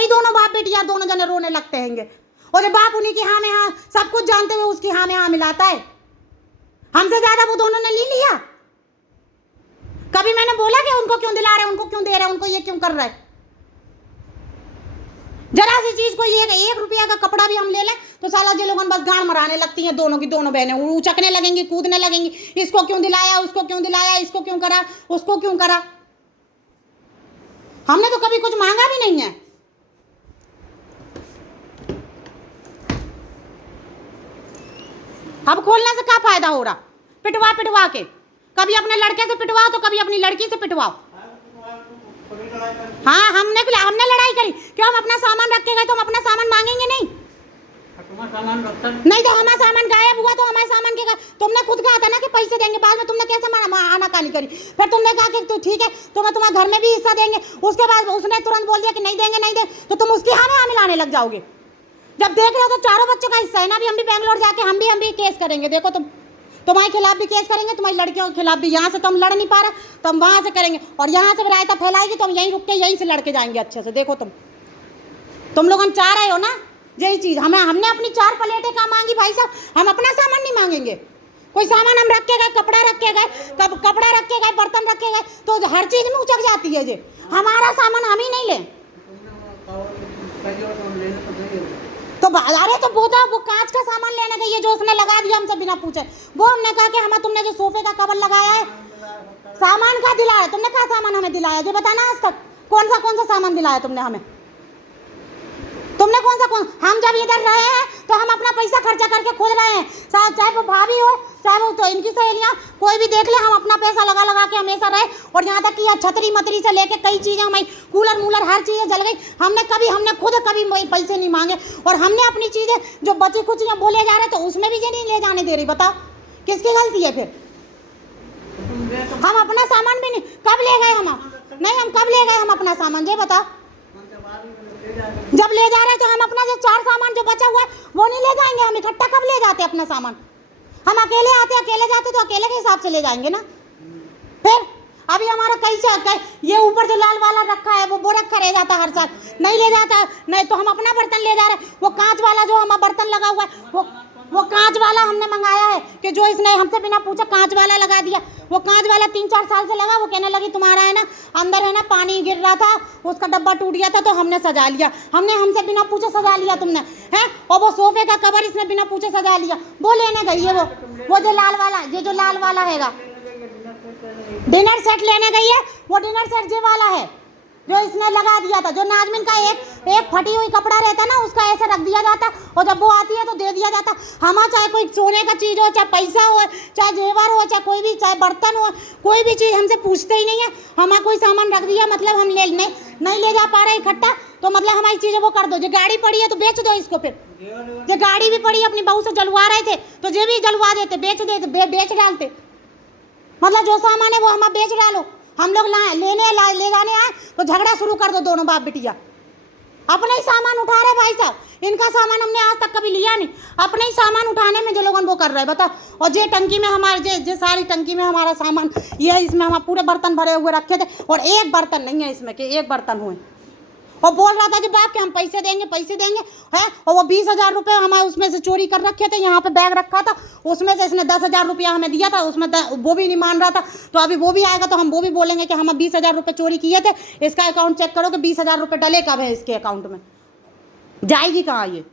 ही दोनों बाप बेटी यार दोनों जने रोने लगते हैंगे। और जब बाप उन्हीं की हाँ में हाँ सब कुछ जानते हुए उसकी हाँ में हाँ मिलाता है, हमसे ज्यादा वो दोनों ने ले लिया। कभी मैंने बोला कि उनको क्यों दिला रहे, उनको क्यों दे रहे, उनको ये क्यों कर रहे? जरा सी चीज को ये 1 रुपया का कपड़ा भी हम ले लें तो साला जे लोगन बस गांड मराने लगती हैं, दोनों की दोनों बहनें उचकने लगेंगी, कूदने लगेंगी, इसको क्यों दिलाया, उसको क्यों दिलाया, इसको क्यों करा, उसको क्यों करा। हमने तो कभी कुछ मांगा भी नहीं है। अब खोलने से क्या फायदा हो रहा? पिटवा पिटवा के, कभी अपने लड़के से पिटवाओ तो कभी अपनी लड़की से पिटवाओ। हाँ हमने लड़ाई करी, क्यों? हम अपना सामान रख के गए तो हम अपना सामान मांगेंगे नहीं? नहीं तो हमारा सामान गायब हुआ तो हमारे सामान के तुमने खुद कहा था ना कि पैसे देंगे, बाद में तुमने कैसे आनाकानी करी? फिर तुमने कहा कि ठीक है तुम्हें तुम्हारे घर में भी हिस्सा देंगे, उसके बाद उसने तुरंत बोल दिया कि नहीं देंगे नहीं देंगे, तो तुम उसकी हाँ में हाँ मिलाने लग जाओगे। जब देख रहे हो तो चारों बच्चों का हिस्सा है ना, अभी हम भी बेंगलोर जाके हम भी केस करेंगे। देखो तुम्हारे खिलाफ भी केस करेंगे, तुम्हारी लड़कियों के खिलाफ भी। यहाँ से तो हम लड़ नहीं पा रहे तो हम वहाँ से करेंगे, और यहाँ से रायता फैलाएगी तो हम यहीं रुक के यहीं से लड़के जाएंगे अच्छे से। देखो तुम लोग चाह रहे हो ना यही चीज़, हमने अपनी 4 प्लेटें कहाँ मांगी भाई साहब, हम अपना सामान नहीं मांगेंगे। कोई सामान हम रख के गए, कपड़ा रख के गए, कपड़ा रख के गए, बर्तन रख के गए तो हर चीज़ में उचक जाती है जी। हमारा सामान हम ही नहीं लें तो अरे तो वो कांच का सामान लेने गई है जो उसने लगा दिया हमसे बिना पूछे। वो हमने कहा कि हमें तुमने जो सोफे का कवर लगाया है सामान का दिलाया, तुमने कहा सामान हमें दिलाया जो बताना आज तक कौन सा सामान दिलाया तुमने हमें? तुमने कौन हम जब इधर रहे हैं तो हम अपना पैसा खर्चा करके खुद रहे हैं, चाहे वो भाभी हो चाहे वो तो इनकी सहेलियाँ कोई भी देख ले, हम अपना पैसा लगा के हमेशा रहे। और यहाँ तक कि यहाँ छतरी मतरी से लेके कई चीज़ें हमारी कूलर मूलर हर चीज़ें जल गई। हमने खुद कभी पैसे नहीं मांगे, और हमने अपनी चीज़ें जो बची कुछ या बोले जा रहे तो उसमें भी ये नहीं ले जाने दे रही। बताओ किसकी गलती है? फिर हम अपना सामान भी नहीं कब ले गए, हम कब ले गए हम अपना सामान ये बताओ? जब ले जा रहे तो हम अपना जो 4 सामान जो बचा हुआ है वो नहीं ले जाएंगे, हम इकट्ठा कब ले जाते अपना सामान? हम अकेले आते अकेले जाते तो अकेले के हिसाब से ले जाएंगे ना। फिर अभी हमारा कैसे ये ऊपर जो लाल वाला रखा है वो रखा रह जाता हर साल, नहीं ले जाता नहीं तो हम अपना बर्तन ले जा रहे हैं। वो कांच वाला जो हमारा बर्तन लगा हुआ है वो कांच वाला हमने मंगाया है कि जो इसने हमसे बिना पूछे कांच वाला लगा दिया। वो कांच वाला 3-4 साल से लगा, वो कहने लगी तुम्हारा है ना अंदर है ना पानी गिर रहा था, उसका डब्बा टूट गया था तो हमने सजा लिया, हमसे बिना पूछे सजा लिया तुमने हैं। और वो सोफे का कवर इसने बिना पूछे सजा लिया, वो लेने गई है वो जो लाल वाला हैगा डिनर सेट लेने गई है। वो डिनर सेट ये वाला है जो इसने लगा दिया था, जो नाजमिन का एक फटी हुई कपड़ा रहता ना उसका ऐसे रख दिया जाता और जब वो आती है तो दे दिया जाता। हमारा चाहे कोई सोने का चीज़ हो, चाहे पैसा हो, चाहे जेवर हो, चाहे कोई भी, चाहे बर्तन हो, कोई भी चीज़ हमसे पूछते ही नहीं है। हमारा कोई सामान रख दिया मतलब हम नहीं ले जा पा रहे इकट्ठा तो मतलब हमारी चीज़ें वो कर दो। जो गाड़ी पड़ी है तो बेच दो इसको। फिर जो गाड़ी भी पड़ी अपनी बहू से जलवा रहे थे तो ये भी जलवा देते, बेच डालते। मतलब जो सामान है वो हमारा बेच डालो। हम लोग ले जाने आए तो झगड़ा शुरू कर दो दोनों बाप बिटिया। अपने ही सामान उठा रहे भाई साहब, इनका सामान हमने आज तक कभी लिया नहीं। अपने ही सामान उठाने में जो लोगन वो कर रहे हैं बताओ। और जे टंकी में हमारे जे सारी टंकी में हमारा सामान ये है, इसमें हम पूरे बर्तन भरे हुए रखे थे और एक बर्तन नहीं है इसमें कि एक बर्तन हुए। और बोल रहा था कि बाप के हम पैसे देंगे है। और वो 20,000 रुपये हमारे उसमें से चोरी कर रखे थे, यहाँ पे बैग रखा था उसमें से इसने 10,000 रुपया हमें दिया था, उसमें वो भी नहीं मान रहा था। तो अभी वो भी आएगा तो हम वो भी बोलेंगे कि हम 20,000 रुपये चोरी किए थे, इसका अकाउंट चेक करो कि 20,000 रुपये डले कब है इसके अकाउंट में, जाएगी कहाँ ये।